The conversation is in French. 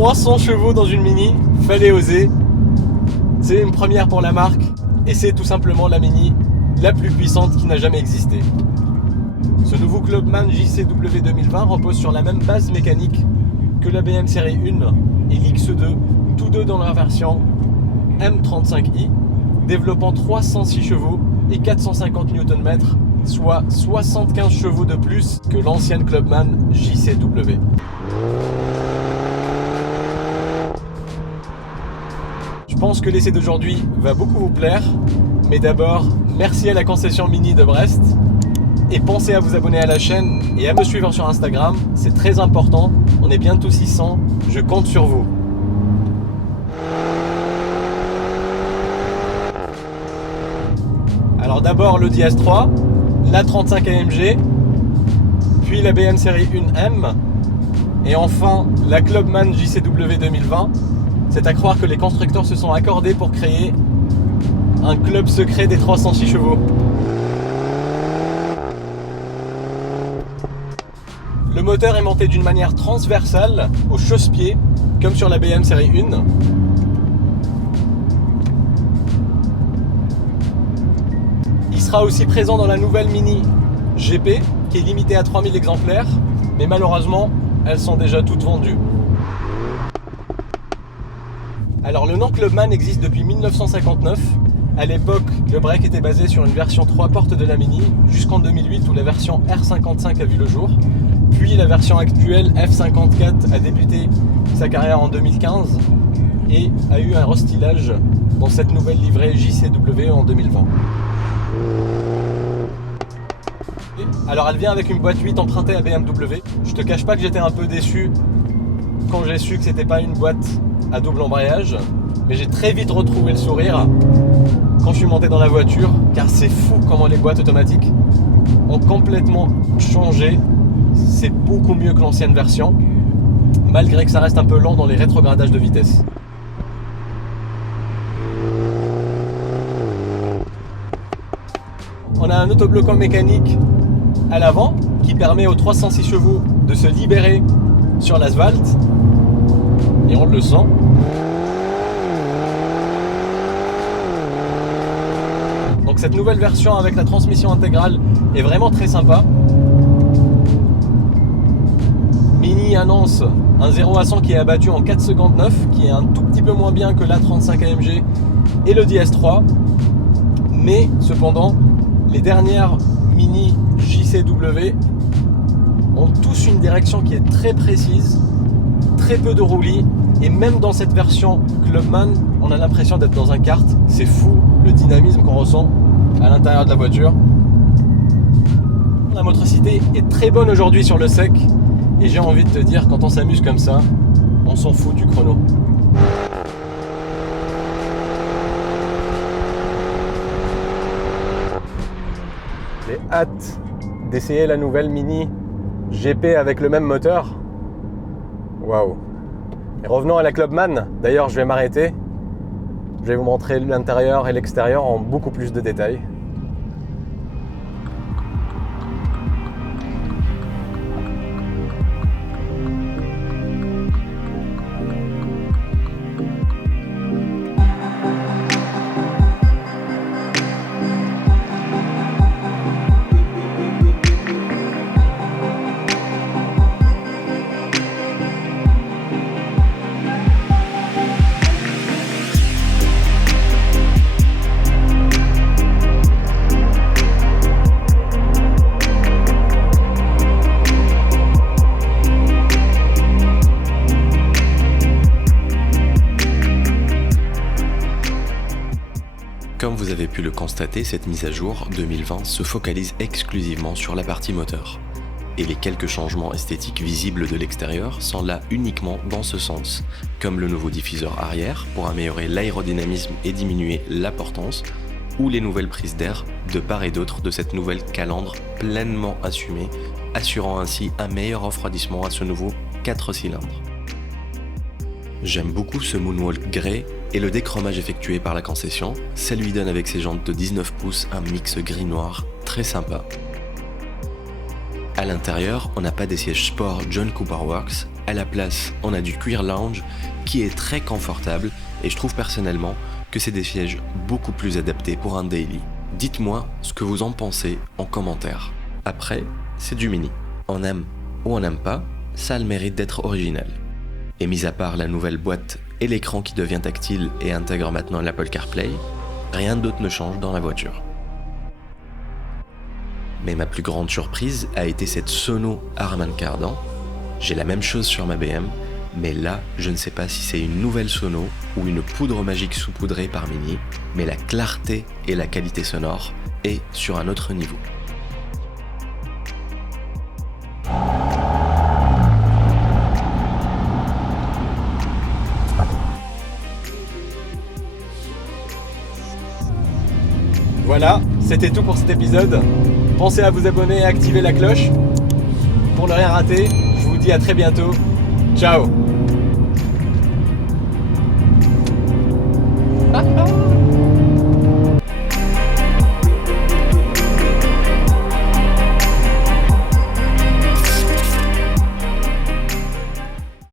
300 chevaux dans une Mini, fallait oser. C'est une première pour la marque et c'est tout simplement la Mini la plus puissante qui n'a jamais existé. Ce nouveau Clubman JCW 2020 repose sur la même base mécanique que la BM série 1 et l'X2, tous deux dans leur version M35i, développant 306 chevaux et 450 Nm, soit 75 chevaux de plus que l'ancienne Clubman JCW. Je pense que l'essai d'aujourd'hui va beaucoup vous plaire, mais d'abord, merci à la concession Mini de Brest, et pensez à vous abonner à la chaîne et à me suivre sur Instagram, c'est très important, on est bientôt 600, je compte sur vous. Alors d'abord le DS3, la 35 AMG, puis la BM série 1M, et enfin la Clubman JCW 2020. C'est à croire que les constructeurs se sont accordés pour créer un club secret des 306 chevaux. Le moteur est monté d'une manière transversale au chausse-pied, comme sur la BM série 1. Il sera aussi présent dans la nouvelle Mini GP, qui est limitée à 3000 exemplaires, mais malheureusement, elles sont déjà toutes vendues. Alors le nom Clubman existe depuis 1959. À l'époque, le break était basé sur une version 3 portes de la Mini, jusqu'en 2008 où la version R55 a vu le jour. Puis la version actuelle F54 a débuté sa carrière en 2015 et a eu un restylage dans cette nouvelle livrée JCW en 2020. Alors elle vient avec une boîte 8 empruntée à BMW. Je te cache pas que j'étais un peu déçu quand j'ai su que c'était pas une boîte à double embrayage, mais j'ai très vite retrouvé le sourire quand je suis monté dans la voiture, car c'est fou comment les boîtes automatiques ont complètement changé. C'est beaucoup mieux que l'ancienne version, malgré que ça reste un peu lent dans les rétrogradages de vitesse. On a un autobloquant mécanique à l'avant qui permet aux 306 chevaux de se libérer sur l'asphalte, et on le sent. Donc cette nouvelle version avec la transmission intégrale est vraiment très sympa. Mini annonce un 0 à 100 qui est abattu en 4 secondes 9, qui est un tout petit peu moins bien que la 35 AMG et le DS3. Mais cependant, les dernières Mini JCW ont tous une direction qui est très précise, très peu de roulis, et même dans cette version Clubman, on a l'impression d'être dans un kart. C'est fou le dynamisme qu'on ressent à l'intérieur de la voiture. La motricité est très bonne aujourd'hui sur le sec, et j'ai envie de te dire, quand on s'amuse comme ça, on s'en fout du chrono. J'ai hâte d'essayer la nouvelle Mini GP avec le même moteur. Waouh! Et revenons à la Clubman. D'ailleurs, je vais m'arrêter. Je vais vous montrer l'intérieur et l'extérieur en beaucoup plus de détails. Comme vous avez pu le constater, cette mise à jour 2020 se focalise exclusivement sur la partie moteur. Et les quelques changements esthétiques visibles de l'extérieur sont là uniquement dans ce sens, comme le nouveau diffuseur arrière pour améliorer l'aérodynamisme et diminuer la portance, ou les nouvelles prises d'air de part et d'autre de cette nouvelle calandre pleinement assumée, assurant ainsi un meilleur refroidissement à ce nouveau 4 cylindres. J'aime beaucoup ce moonwalk grey et le déchromage effectué par la concession, ça lui donne avec ses jantes de 19 pouces un mix gris-noir très sympa. À l'intérieur, on n'a pas des sièges sport John Cooper Works, À la place, on a du cuir lounge qui est très confortable et je trouve personnellement que c'est des sièges beaucoup plus adaptés pour un daily. Dites-moi ce que vous en pensez en commentaire. Après, c'est du Mini. On aime ou on n'aime pas, ça a le mérite d'être original. Et mis à part la nouvelle boîte et l'écran qui devient tactile et intègre maintenant l'Apple CarPlay, rien d'autre ne change dans la voiture. Mais ma plus grande surprise a été cette sono Harman Kardon. J'ai la même chose sur ma BM, mais là, je ne sais pas si c'est une nouvelle sono ou une poudre magique saupoudrée par Mini, mais la clarté et la qualité sonore est sur un autre niveau. Voilà, c'était tout pour cet épisode. Pensez à vous abonner et à activer la cloche. Pour ne rien rater, je vous dis à très bientôt. Ciao!